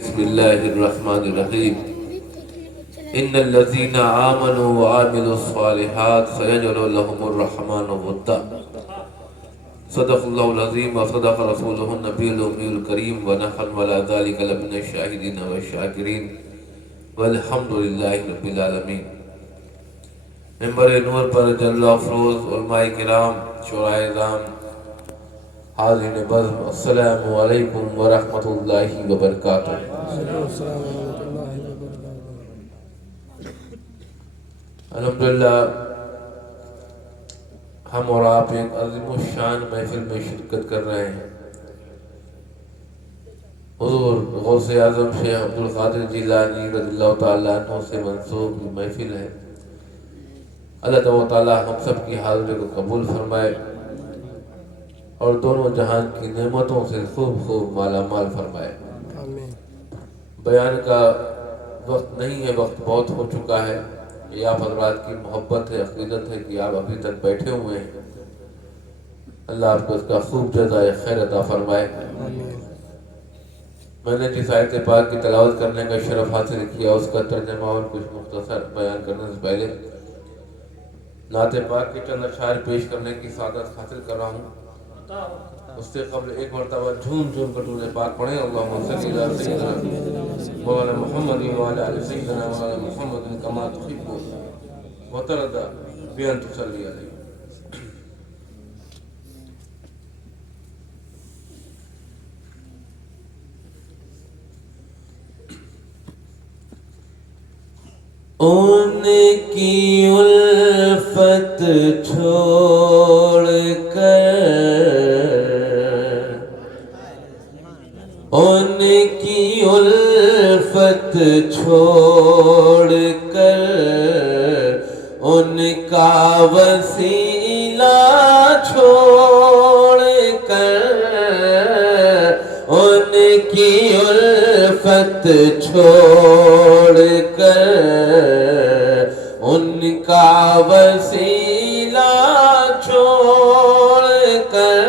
بسم الله الرحمن الرحيم إن الذين آمنوا وعملوا الصالحات سيجعل لهم الرحمن ودا صدق الله العظيم وصدق رسوله النبي الأمي الكريم ونحن ولا ذلك لمن الشاهدين والشاكرين والحمد لله رب العالمين. منبر نور پر جل افروز علماء کرام شعراء اعظام حاضرین بزم السلام علیکم ورحمۃ اللہ وبرکاتہ. الحمدللہ ہم اور آپ ایک عظیم الشان محفل میں شرکت کر رہے ہیں. حضور غوث اعظم شیخ عبدالقادر جیلانی رضی اللہ تعالیٰ عنہ سے منسوب محفل ہے. اللہ تعالیٰ ہم سب کی حاضری کو قبول فرمائے اور دونوں جہان کی نعمتوں سے خوب مالا مال فرمائے. بیان کا وقت نہیں ہے، وقت بہت ہو چکا ہے. یہ آپ حضرات کی محبت ہے، عقیدت ہے کہ آپ ابھی تک بیٹھے ہوئے ہیں. اللہ آپ کو اس کا خوب جزائے خیر عطا فرمائے. میں نے جس آیت پاک کی تلاوت کرنے کا شرف حاصل کیا اس کا ترجمہ اور کچھ مختصر بیان کرنے سے پہلے نعت پاک کے چند اشعار پیش کرنے کی سعادت حاصل کر رہا ہوں. اس سے قبل ایک مرتبہ جھوم پہ درود پاک پڑھیں. اللہم صلی علی سیدنا مولانا محمد وعلی آل سیدنا مولانا محمد کما تحب وترضى بأن تصلی علیہ. ان کی الفت چھوڑ کر، ان کی الفت چھوڑ کر، ان کا وسیلہ چھوڑ کر، ان کی الفت چھوڑ کر، ان کا وسیلہ چھوڑ کر،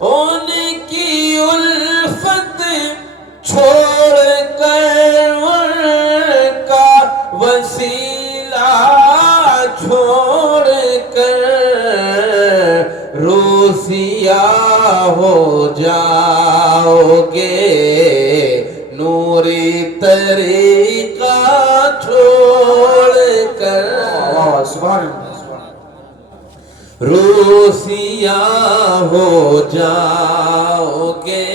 ان کی الفت چھوڑ کر، ان کا وسیلہ چھوڑ کر، روسیا ہو جاؤ گے، نوری طریقہ چھوڑ کر، روسیا ہو جاؤ گے،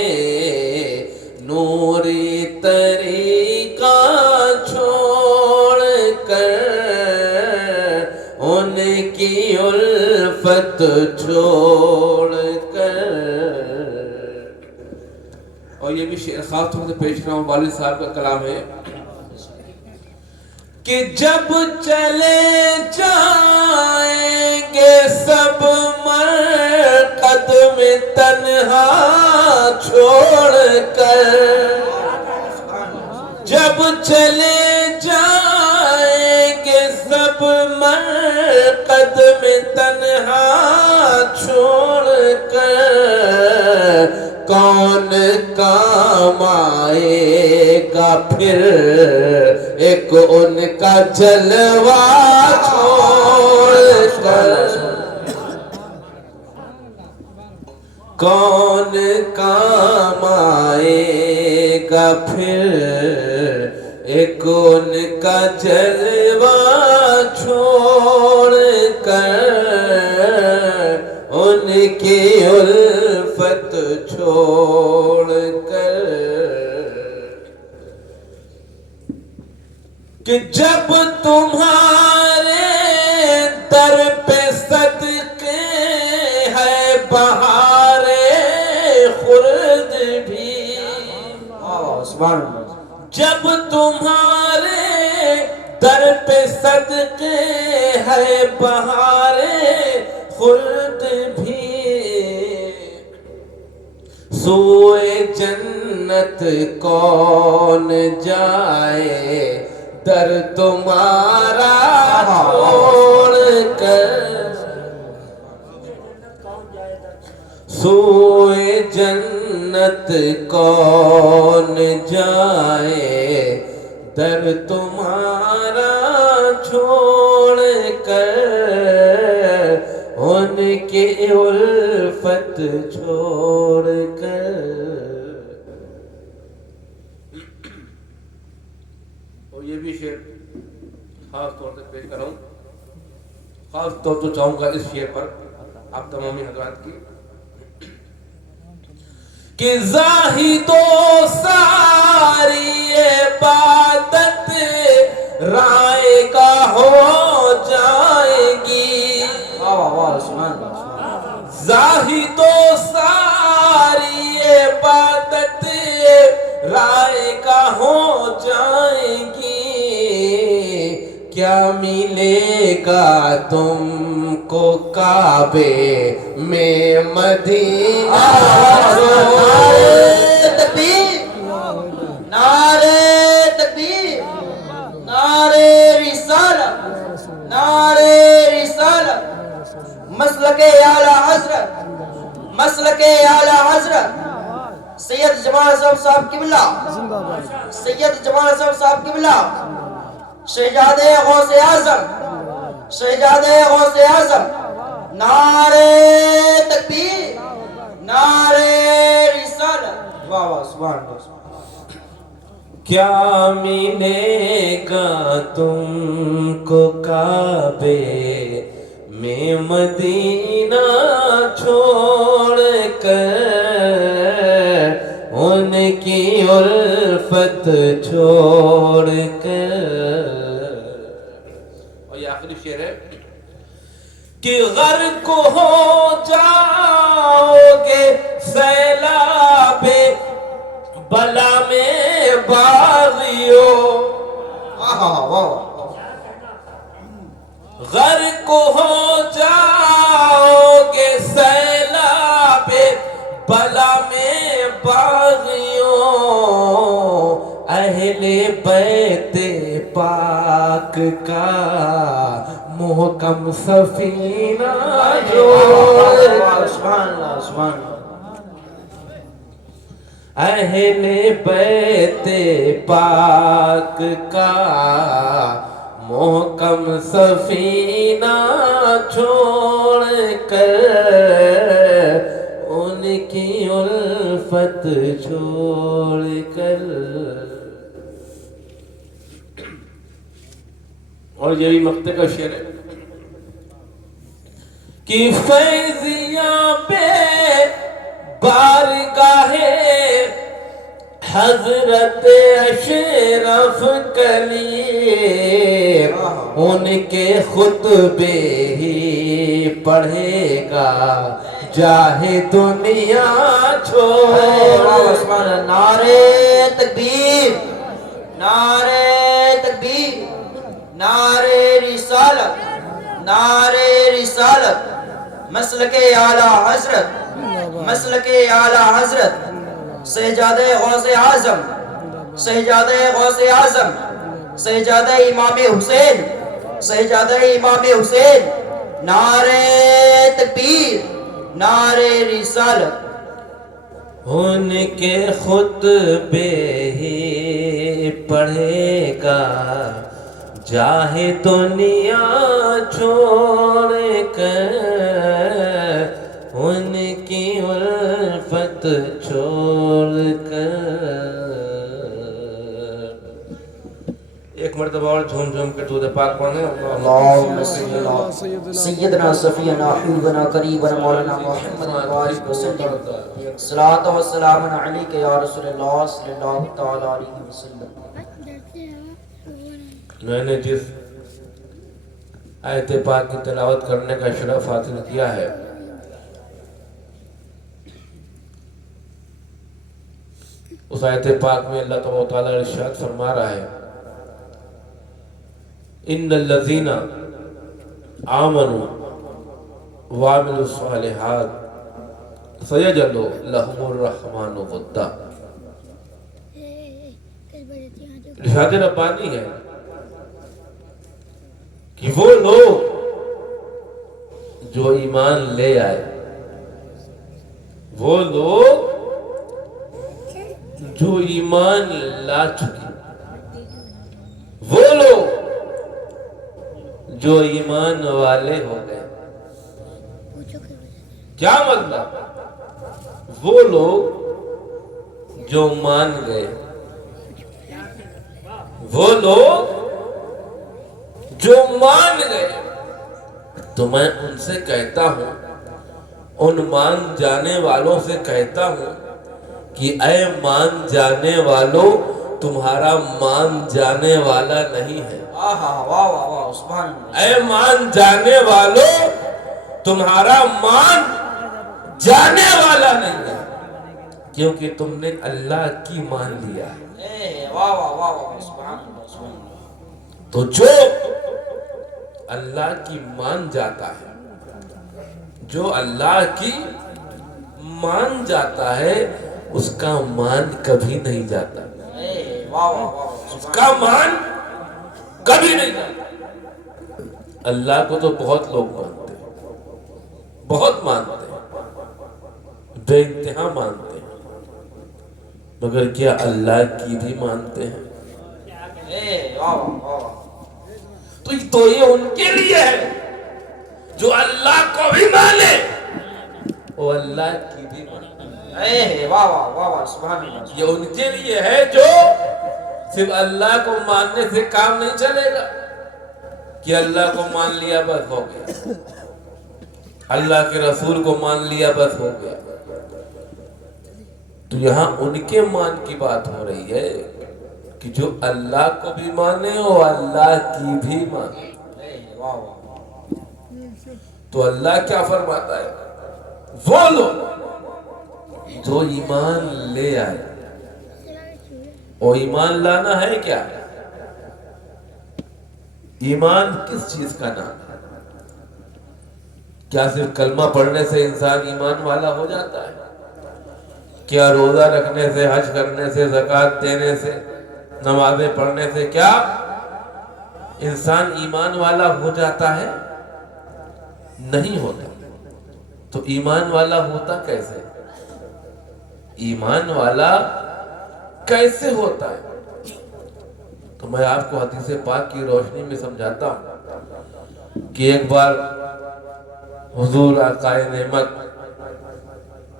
نوری طریقہ چھوڑ کر، ان کی الفت چھوڑ کر. اور یہ بھی شعر خاص طور سے پیش کر رہا ہوں، والد صاحب کا کلام ہے کہ جب چلے جائیں گے سب مرقد میں تنہا چھوڑ کر، جب چلے جائیں گے سب مرقد میں تنہا چھوڑ کر، کون کام آئے گا پھر ایک ان کا جلوہ چھوڑ کر، کون کام آئے گا پھر ایک ان کا جلوہ چھوڑ کر، ان کی الفت چھوڑ کر، کہ جب تمہارے در پہ صدقے ہے بہار خلد بھی، جب تمہارے در پہ صدقے ہے بہار خلد بھی، سوئے جنت کون جائے در تمہارا چھوڑ کر، سوئے جنت جنت کون جائے در تمہارا چھوڑ کر، ان کی الفت چھوڑ کر۔ اور یہ بھی شعر خاص طور سے پیش کر رہا ہوں، خاص طور تو چاہوں گا اس شعر پر آپ تمامی حضرات کی کہ زاہد و ساری عبادت رائے کا ہو جائے گی، زاہد و ساری عبادت رائے کا ہو جائے گی، کیا ملے گا تم کو کعبے میں مدینہ؟ نعرہ تکبیر، نعرہ تکبیر، نعرہ رسالت، نعرہ رسالت، مسلک اعلی حضرت، مسلک اعلی حضرت سید جمال احمد صاحب قبلہ، سید جمال احمد صاحب قبلہ، شہزادے غوث اعظم، شہزادے غوث اعظم، نعرہ تکبیر، نعرہ رسالت، واہ واہ سبحان اللہ۔ کیا ملے گا تم کو کعبے میں مدینہ چھوڑ کر، ان کی الفت چھوڑ کر۔ اور یہ آخری شعر ہے کہ غرق ہو جاؤ گے سیلاب بلا میں باغیو، غرق ہو جاؤ گے سیلاب بلا میں باغیو، اہل بیت پاک کا محکم سفینہ جو، سبحان اللہ سبحان اللہ۔ اہل بیت پاک کا محکم سفینہ چھوڑ کر، ان کی الفت چھوڑ کر۔ اور یہ بھی مقطع کا شعر ہے کہ فیضیاں پہ بارگاہ حضرت اشرف کلیم، ان کے خطبے ہی پڑھے گا جاہے دنیا چھوڑ۔ نعرہ تکبیر، نعرہ تکبیر، نعرہ رسالت، نعرہ رسالت، مسلک اعلی حضرت، مسلک اعلی حضرت سہزادہ غوث اعظم، سہزادہ غوث اعظم، سہزادہ امام حسین، سہزادہ امام حسین، نعرہ تکبیر، نعرہ رسالت۔ ان کے خطبے ہی پڑھے گا جاہے دنیا چھوڑ کر، ان کی الفت چھوڑ کر۔ ایک مرتبہ اور جھوم جھوم کے درود پاک پڑھیں۔ اللہم صلی اللہ سیدنا صفینا حبیبنا قریبنا مولانا محمد وآلہ وسلم، صلاۃ و سلام علیک یا رسول اللہ صلی اللہ تعالی علیہ وسلم۔ میں نے جس آیت پاک کی تلاوت کرنے کا شرف حاصل کیا ہے، اس آیت پاک میں اللہ تعالیٰ ارشاد فرما رہا ہے ان الذین آمنوا وعملوا الصالحات سیجعل لهم الرحمن ودا۔ ارشاد ربانی ہے کہ وہ لوگ جو ایمان لے آئے، وہ لوگ جو ایمان لا چکے، وہ لوگ جو ایمان والے ہو گئے. کیا مطلب؟ وہ لوگ جو مان گئے، وہ لوگ جو مان گئے. تو میں ان سے کہتا ہوں، ان مان جانے والوں سے کہتا ہوں کہ اے مان جانے والوں، تمہارا مان جانے والا نہیں ہے. اے مان جانے والوں، تمہارا مان جانے والا نہیں ہے، کیونکہ تم نے اللہ کی مان لیا ہے. تو جو اللہ کی مان جاتا ہے، جو اللہ کی مان جاتا ہے، اس کا مان کبھی نہیں جاتا. اس کا مان کبھی نہیں جاتا. اللہ کو تو بہت لوگ مانتے ہیں، بہت مانتے ہیں، بے انتہا مانتے ہیں، مگر کیا اللہ کی بھی مانتے ہیں؟ تو یہ ان کے لیے ہے جو اللہ کو بھی مانے اور اللہ کی بھی مانے. یہ ان کے لیے ہے جو صرف اللہ کو ماننے سے کام نہیں چلے گا کہ اللہ کو مان لیا بس ہو گیا، اللہ کے رسول کو مان لیا بس ہو گیا. تو یہاں ان کے مان کی بات ہو رہی ہے کہ جو اللہ کو بھی مانے اور اللہ کی بھی مانے. تو اللہ کیا فرماتا ہے؟ وہ لوگ جو ایمان لے آئے. اور ایمان لانا ہے کیا؟ ایمان کس چیز کا نام ہے؟ کیا صرف کلمہ پڑھنے سے انسان ایمان والا ہو جاتا ہے؟ کیا روزہ رکھنے سے، حج کرنے سے، زکوٰۃ دینے سے، نمازیں پڑھنے سے کیا انسان ایمان والا ہو جاتا ہے؟ نہیں ہوتا. تو ایمان والا ہوتا کیسے؟ ایمان والا کیسے ہوتا ہے؟ تو میں آپ کو حدیث پاک کی روشنی میں سمجھاتا ہوں کہ ایک بار حضور آقائے نعمت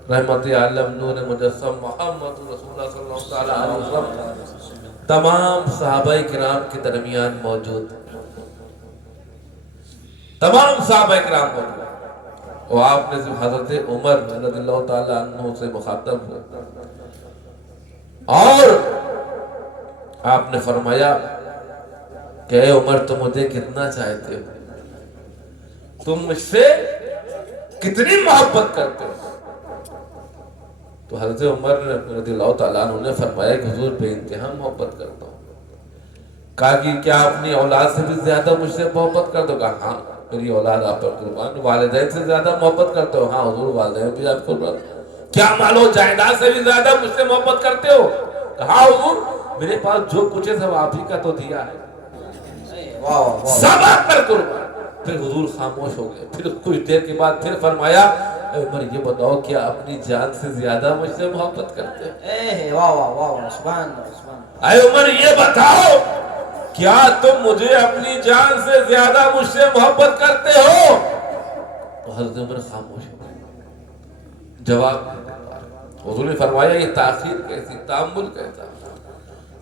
رحمت عالم نور مجسم محمد رسول اللہ صلی اللہ علیہ وسلم تمام صحابہ کرام کے درمیان موجود، تمام صحابہ کرام موجود، اور آپ نے حضرت عمر رضی اللہ تعالیٰ عنہ سے مخاطب ہوئے اور آپ نے فرمایا کہ اے عمر، تم مجھے کتنا چاہتے ہو؟ تم مجھ سے کتنی محبت کرتے ہو؟ تو حضرت عمر رضی اللہ تعالیٰ عنہ نے فرمایا کہ حضور بے انتہا محبت کرتا ہوں. کہا کہ کیا اپنی اولاد سے بھی زیادہ مجھ سے محبت کرتے ہو؟ کہا ہاں میری اولاد آپ پر قربان. والدین سے زیادہ محبت کرتے ہو؟ ہاں حضور والدین بھی آپ قربان. کیا مال و جائیداد سے بھی زیادہ مجھ سے محبت کرتے ہو؟ کہا حضور میرے پاس جو کچھ ہے سب آپ ہی کا تو دیا ہے، سب آپ پر قربان. پھر حضور خاموش ہو گئے. پھر کچھ دیر کے بعد پھر فرمایا اے عمر یہ بتاؤ کیا اپنی جان سے زیادہ مجھ سے محبت کرتے ہو؟ اے عمر یہ بتاؤ کیا تم مجھے اپنی جان سے زیادہ مجھ سے محبت کرتے ہو؟ تو حضرت عمر خاموش ہو گئے، جواب حضور نے فرمایا یہ تاخیر کیسی، تامل کیسا؟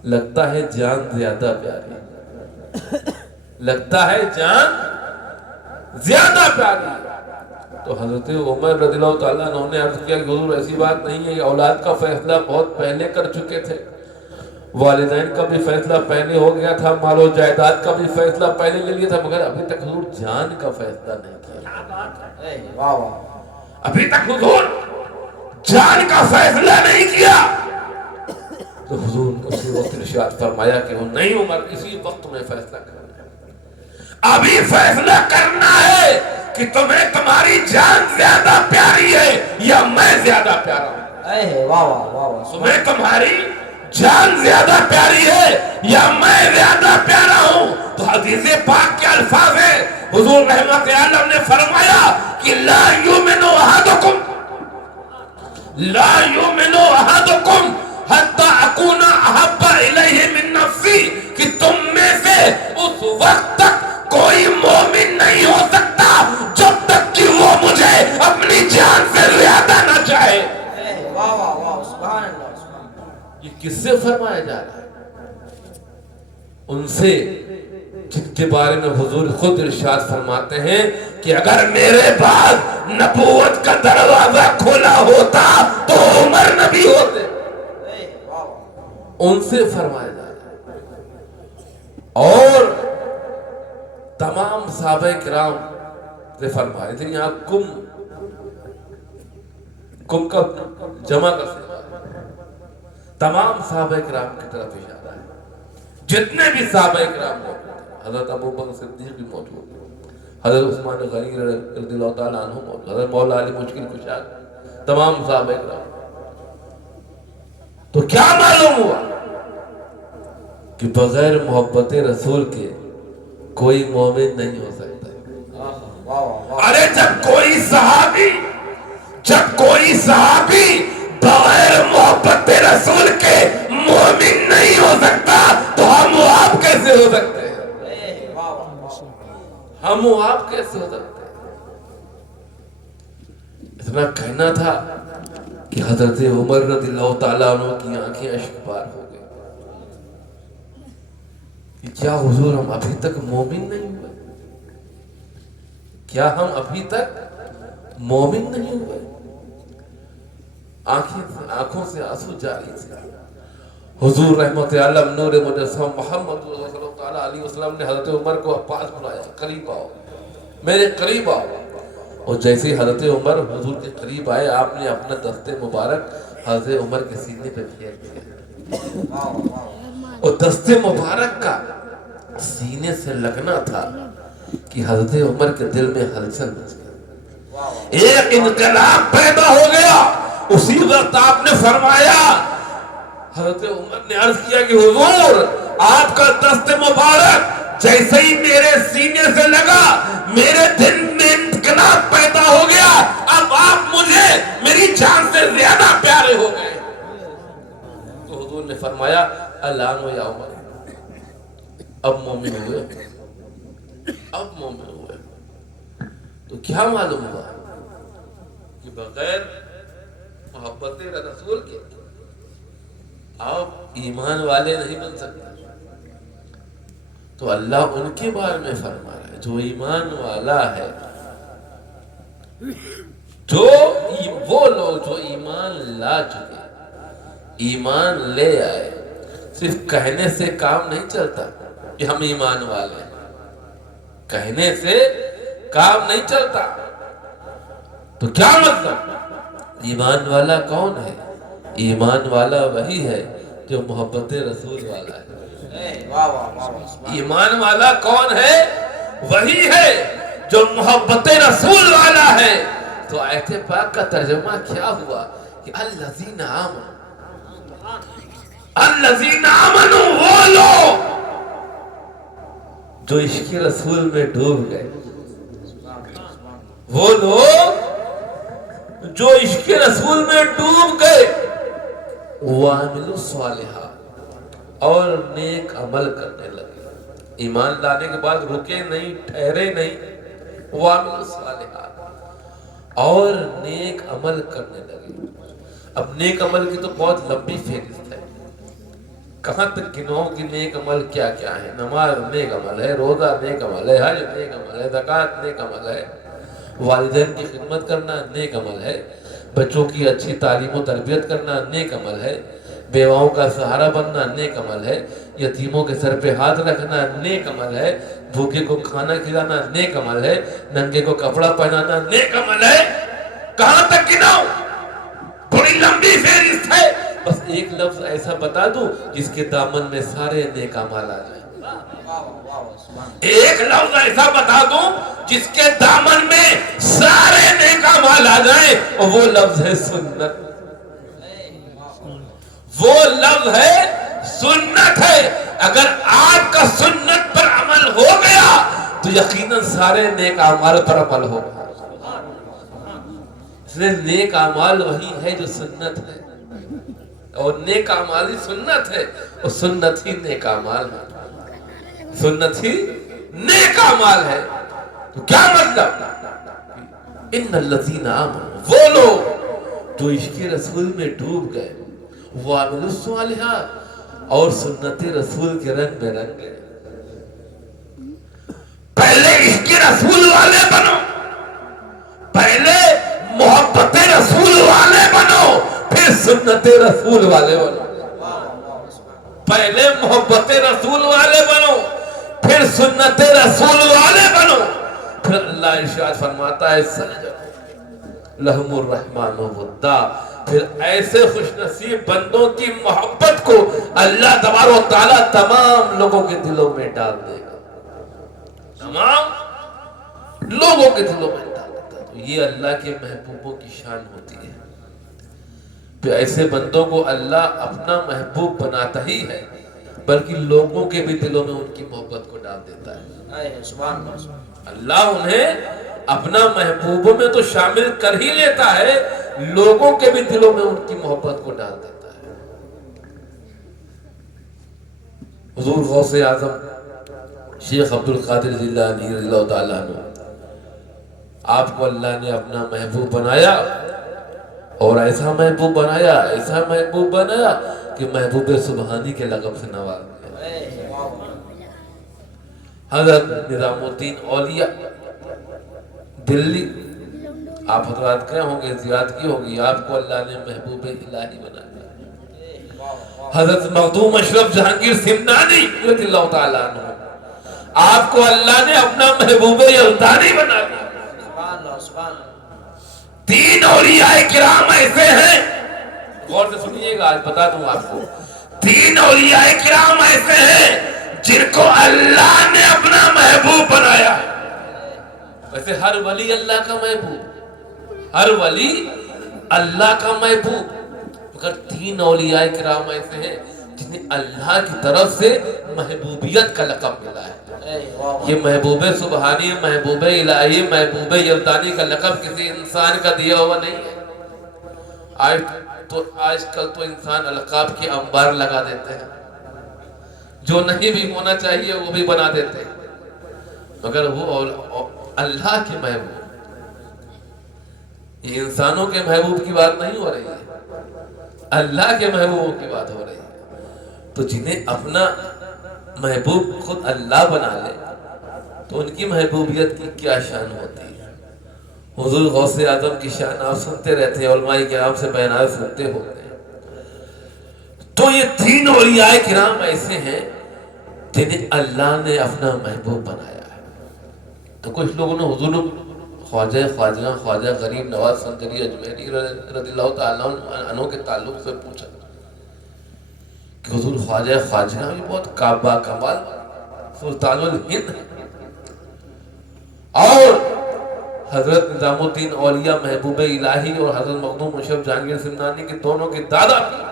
لگتا ہے جان زیادہ پیاری، لگتا ہے جان زیادہ پیاری. تو حضرت عمر رضی اللہ تعالیٰ عنہ نے عرض کیا کہ حضور ایسی بات نہیں ہے، یہ اولاد کا فیصلہ بہت پہلے کر چکے تھے، والدین کا بھی فیصلہ پہلے ہو گیا تھا، مال و جائیداد کا بھی فیصلہ پہلے لے لیا تھا، مگر ابھی تک حضور جان کا فیصلہ نہیں کیا. ابھی تک حضور جان کا فیصلہ نہیں کیا. تو حضور نے اسی وقت ارشاد فرمایا کہ وہ نہیں عمر، اسی وقت میں فیصلہ کرنا ہے، ابھی فیصلہ کرنا ہے کہ تمہیں تمہاری جان زیادہ پیاری ہے یا میں زیادہ پیارا ہوں. تمہیں تمہاری جان زیادہ پیاری ہے یا میں زیادہ پیارا ہوں. تو حدیث پاک کے الفاظ ہیں، حضور رحمت عالم نے فرمایا کہ لا یؤمن احدکم حتی اکون احب الیہ من نفسی، کہ تم میں سے اس وقت تک کوئی مومن نہیں ہو سکتا جب تک کہ وہ مجھے اپنی جان سے زیادہ نہ چاہے۔ واہ واہ واہ، سبحان اللہ سبحان اللہ۔ یہ کس سے فرمایا جا رہا ہے؟ ان سے جن کے بارے میں حضور خود ارشاد فرماتے ہیں کہ اگر میرے بعد نبوت کا دروازہ کھلا ہوتا تو عمر نبی ہوتے۔ ان سے فرمایا جا رہا ہے۔ اور تمام صحابہ کرام سے فرمائے تھے، یہاں کم کا جمع کا سیوا ہے، تمام صحابہ کرام کی طرف اشارہ ہے۔ جتنے بھی صحابہ کرام موجود ہیں، حضرت ابوبکر صدیق بھی موجود ہیں، حضرت عثمان غنی رضی اللہ تعالیٰ عنہ موجود، حضرت مولا علی مشکل کشا، تمام صحابہ کرام۔ تو کیا معلوم ہوا کہ بغیر محبت رسول کے کوئی مومن نہیں ہو سکتا۔ ارے جب کوئی صحابی بغیر محبت رسول کے مومن نہیں ہو سکتا تو ہم و آپ کیسے ہو سکتے ہیں؟ ہم و آپ کیسے ہو سکتے ہیں؟ اتنا کہنا تھا کہ حضرت عمر رضی اللہ تعالیٰ عنہ کی آنکھیں اشک بار ہو گئی کہ کیا حضور ہم ابھی تک مومن نہیں ہوئے؟ کیا ہم ابھی تک مومن نہیں ہوئے؟ آنکھوں سے آنسو جاری تھے۔ حضور رحمت عالم نور مجسم محمد صلی اللہ علیہ وسلم نے حضرت عمر کو پاس بلایا، قریب آؤ، میرے قریب آؤ۔ اور جیسے ہی حضرت عمر حضور کے قریب آئے، آپ نے اپنا دست مبارک حضرت عمر کے سینے پہ پھیر دیا، اور دست مبارک کا سینے سے لگنا تھا کہ حضرت عمر کے دل میں ہلچل مچ گئی، ایک انقلاب پیدا ہو گیا۔ اسی وقت آپ نے فرمایا، حضرت عمر نے عرض کیا کہ حضور آپ کا دست مبارک جیسے ہی میرے سینے سے لگا، میرے دل میں انقلاب پیدا ہو گیا، اب آپ مجھے میری جان سے زیادہ پیارے ہو گئے۔ تو حضور نے فرمایا الآن یا عمر، اب مومن ہوئے، اب مومن ہوئے۔ تو کیا معلوم ہوا کہ بغیر محبت رسول کے آپ ایمان والے نہیں بن سکتے۔ تو اللہ ان کے بارے میں فرما رہا ہے جو ایمان والا ہے، وہ لوگ جو ایمان لا چکے، ایمان لے آئے۔ صرف کہنے سے کام نہیں چلتا کہ ہم ایمان والے ہیں، کہنے سے کام نہیں چلتا۔ تو کیا مطلب؟ ایمان والا کون ہے؟ ایمان والا وہی ہے جو محبت رسول والا ہے۔ ایمان والا کون ہے؟ وہی ہے جو محبت رسول والا ہے۔ تو آیت پاک کا ترجمہ کیا ہوا کہ الذین آمنوا، وہ لوگ جو عشق رسول میں ڈوب گئے، وہ لوگ جو عشق رسول میں ڈوب گئے، وَعَمِلُوا الصَّالِحَاتِ، اور نیک عمل کرنے لگے۔ ایمان لانے کے بعد رکے نہیں، ٹھہرے نہیں، وَعَمِلُوا الصَّالِحَاتِ، اور نیک عمل کرنے لگے۔ اب نیک عمل کی تو بہت لمبی فہرست ہے، کہاں تک گناؤں کی نیک عمل کیا کیا ہے؟ نماز نیک عمل ہے، روزہ نیک عمل ہے، حج نیک عمل ہے، زکوٰۃ نیک عمل ہے، والدین کی خدمت کرنا نیک عمل ہے، بچوں کی اچھی تعلیم و تربیت کرنا نیک عمل ہے، بیواؤں کا سہارا بننا نیک عمل ہے، یتیموں کے سر پہ ہاتھ رکھنا نیک عمل ہے، بھوکے کو کھانا کھلانا نیک عمل ہے، ننگے کو کپڑا پہنانا نیک عمل ہے۔ کہاں تک گناؤں؟ بڑی لمبی فہرست ہے، بس ایک لفظ ایسا بتا دوں جس کے دامن میں سارے نیک اعمال آ جائیں۔ ایک لفظ ایسا بتا دوں جس کے دامن میں سارے نیک اعمال آ جائیں، اور وہ لفظ ہے سنت۔ وہ لفظ ہے سنت ہے۔ اگر آپ کا سنت پر عمل ہو گیا تو یقیناً سارے نیک اعمال پر عمل ہوگا۔ اس لیے نیک اعمال وہی ہے جو سنت ہے۔ اور نیک اعمال ہی سنت ہے، اور سنت ہی نیک اعمال ہے، سنت ہی نیک اعمال ہے۔ تو کیا مطلب؟ ان الذین آمنوا، وہ لوگ جو عشق رسول میں ڈوب گئے، وعملوا الصالحات، اور سنت رسول کے رنگ میں رنگ گئے۔ پہلے عشق رسول والے بنو، پہلے محبت رسول والے بنو، پھر سنت رسول والے بنو۔ پہلے محبت رسول والے بنو، پھر سنت رسول والے بنو۔ پھر اللہ ارشاد فرماتا ہے لہم الرحمن ودا، پھر ایسے خوش نصیب بندوں کی محبت کو اللہ تبارک و تعالیٰ تمام لوگوں کے دلوں میں ڈال دے گا، تمام لوگوں کے دلوں میں ڈال دیتا ہے۔ تو یہ اللہ کے محبوبوں کی شان ہوتی ہے، تو ایسے بندوں کو اللہ اپنا محبوب بناتا ہی ہے، بلکہ لوگوں کے بھی دلوں میں ان کی محبت کو ڈال دیتا ہے۔ سبحان اللہ۔ اللہ انہیں اپنا محبوبوں میں تو شامل کر ہی لیتا ہے، لوگوں کے بھی دلوں میں ان کی محبت کو ڈال دیتا ہے۔ حضور غوث اعظم شیخ عبد القادر جیلانی رضی اللہ تعالیٰ عنہ، آپ کو اللہ نے اپنا محبوب بنایا، اور ایسا محبوب بنایا، ایسا محبوب بنایا کہ محبوب سبحانی کے لقب سے نواز دیا۔ حضرت نظام الدین اولیاء دلی، آپ حضرات کہے ہوں گے، زیاد کی ہوگی، آپ کو اللہ نے محبوب الہی بنا دیا۔ حضرت مخدوم اشرف جہانگیر سمنانی رضی اللہ تعالیٰ عنہ، آپ کو اللہ نے اپنا محبوب یلدانی بنا دیا۔ سبحان اللہ، سبحان اللہ۔ تین اولیاء کرام ایسے ہیں، غور سے سنیے گا، آج بتا دوں آپ کو، تین اولیاء کرام ایسے ہیں جن کو اللہ نے اپنا محبوب بنایا ہے۔ ویسے ہر ولی اللہ کا محبوب، ہر ولی اللہ کا محبوب، مگر تین اولیاء کرام ایسے ہیں جنہیں اللہ کی طرف سے محبوبیت کا لقب ملا ہے۔ یہ محبوب سبحانی، محبوب الہی، محبوب یلدانی کا لقب کسی انسان کا دیا ہوا نہیں ہے۔ آج کل تو انسان القاب کی انبار لگا دیتے ہیں، جو نہیں بھی ہونا چاہیے وہ بھی بنا دیتے ہیں، مگر وہ اللہ کے محبوب، یہ انسانوں کے محبوب کی بات نہیں ہو رہی ہے، اللہ کے محبوبوں کی بات ہو رہی ہے۔ تو جنہیں اپنا محبوب خود اللہ بنا لے تو ان کی محبوبیت کی کیا شان ہوتی ہے۔ حضور غوث اعظم کی شان آپ سنتے رہتے ہیں، علماء کرام سے بیانات سنتے ہوتے ہیں۔ تو یہ تین اولیاء کرام ایسے ہیں جنہیں اللہ نے اپنا محبوب بنایا ہے۔ تو کچھ لوگوں نے حضور خواجہ غریب نواز سنجری اجمیری رضی اللہ تعالیٰ عنہ کے تعلق سے پوچھا کہ حضور خواجہ بھی بہت کعبہ کمال سلطان الہند، اور حضرت نظام الدین اولیاء محبوب الہی اور حضرت مخدوم اشرف جہانگیر سمنانی کے دونوں کے دادا بھی،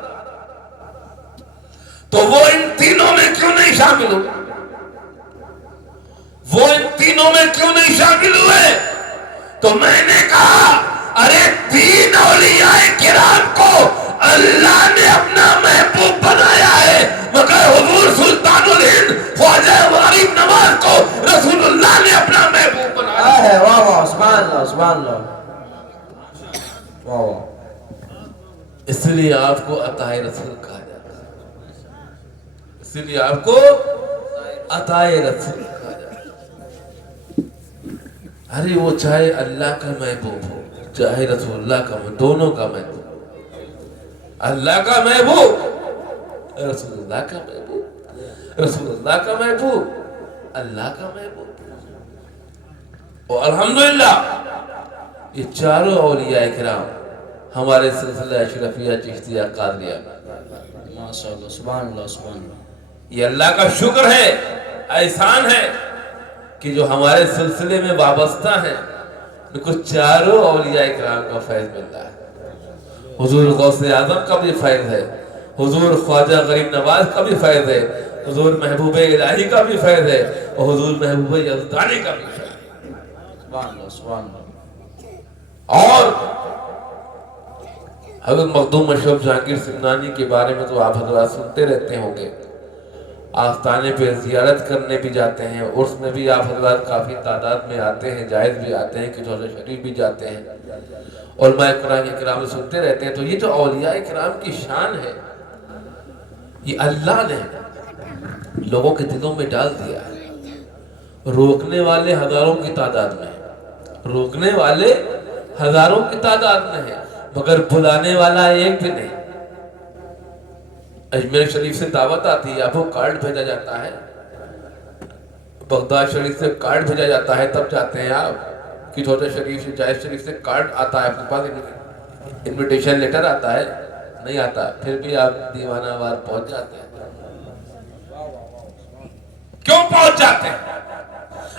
تو وہ ان تینوں میں کیوں نہیں شامل ہوئے؟ وہ ان تینوں میں کیوں نہیں شامل ہوئے؟ تو میں نے کہا ارے تین اولیاء کرام کو اللہ نے اپنا محبوب بنایا ہے، مگر حضور سلطان الہند خواجہ غریب نواز کو رسول اللہ نے اپنا محبوب بنایا ہے۔ واہ واہ، سبحان اللہ، سبحان اللہ، واہ واہ۔ اس لیے آپ کو عطائے رسول کہا جاتا ہے، اس لیے آپ کو عطائے رسول کہا جاتا ہے۔ ارے وہ چاہے اللہ کا محبوب ہو، چاہے رسول اللہ کا محبوب، دونوں کا محبوب، اللہ کا محبوب، رسول اللہ کا محبوب، رسول اللہ کا محبوب، اللہ کا محبوب۔ اور الحمدللہ یہ چاروں اولیاء کرام ہمارے سلسلہ اشرفیہ چشتیہ قادریہ، ماشاءاللہ، سبحان اللہ، سبحان اللہ۔ یہ اللہ کا شکر ہے، احسان ہے کہ جو ہمارے سلسلے میں وابستہ ہیں ان کو چاروں اولیاء کرام کا فیض مل رہا ہے۔ حضور غوث اعظم کا بھی فیض ہے، حضور خواجہ غریب نواز کا بھی فیض ہے، حضور محبوب الہی کا بھی فیض ہے، اور حضور محبوب یزدانی کا بھی فیض ہے۔ سبحان اللہ، سبحان اللہ۔ اور حضرت مخدوم اشرف جہانگیر سمنانی کے بارے میں تو آپ حضرات سنتے رہتے ہوں گے، آستانے پہ زیارت کرنے بھی جاتے ہیں، عرس میں بھی آپ حضرات کافی تعداد میں آتے ہیں، جائز بھی آتے ہیں، کچھ حضرت شریف بھی جاتے ہیں، علماء کرام سنتے رہتے ہیں۔ تو یہ جو اولیاء کرام کی شان ہے، یہ اللہ نے لوگوں کے دلوں میں ڈال دیا ہے۔ روکنے والے ہزاروں کی تعداد میں ہیں، روکنے والے ہزاروں کی تعداد میں ہیں، مگر بلانے والا ایک بھی نہیں۔ اجمیر شریف سے دعوت آتی ہے، آپ کو کارڈ بھیجا جاتا ہے، بغداد شریف سے کارڈ بھیجا جاتا ہے، تب جاتے ہیں آپ۔ کہ چھوٹے شریف سے، جائز شریف سے کارڈ آتا ہے آپ کے پاس، انویٹیشن لیٹر آتا ہے، نہیں آتا، پھر بھی آپ دیوانہ وار پہنچ جاتے ہیں۔ کیوں پہنچ جاتے ہیں؟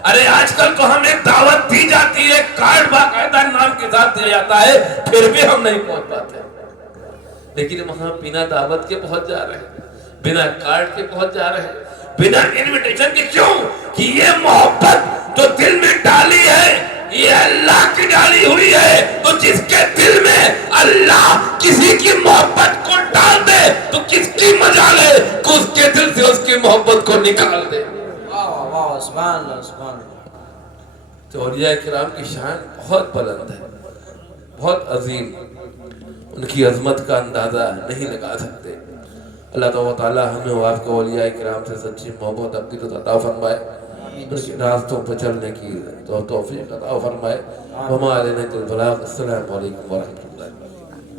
ارے آج کل تو ہمیں دعوت دی جاتی ہے، کارڈ باقاعدہ نام کے ساتھ دیا جاتا ہے، پھر بھی ہم نہیں پہنچ پاتے۔ لیکن وہاں بنا دعوت کے پہنچ جا رہے ہیں، بنا کارڈ کے پہنچ جا رہے ہیں، بنا انویٹیشن کے۔ کیوں؟ کہ یہ محبت جو دل میں ڈالی ہے، یہ اللہ کی ڈالی ہوئی ہے۔ تو جس کے دل میں اللہ کسی کی محبت کو ڈال دے تو کس کی مجال ہے کہ اس کے دل سے اس کی محبت کو نکال دے۔ سبحان اللہ سبحان اللہ۔ تو اولیاء کرام کی شان بہت بلند ہے، بہت عظیم، ان کی عظمت کا اندازہ نہیں لگا سکتے۔ اللہ تعالیٰ ہمیں و آپ کو اولیاء کرام سے سچی محبت عقیدت عطا فرمائے، ان کے راستوں پر چلنے کی توفیق عطا فرمائے۔ وما علینا الا البلاغ۔ السلام علیکم ورحمۃ اللہ۔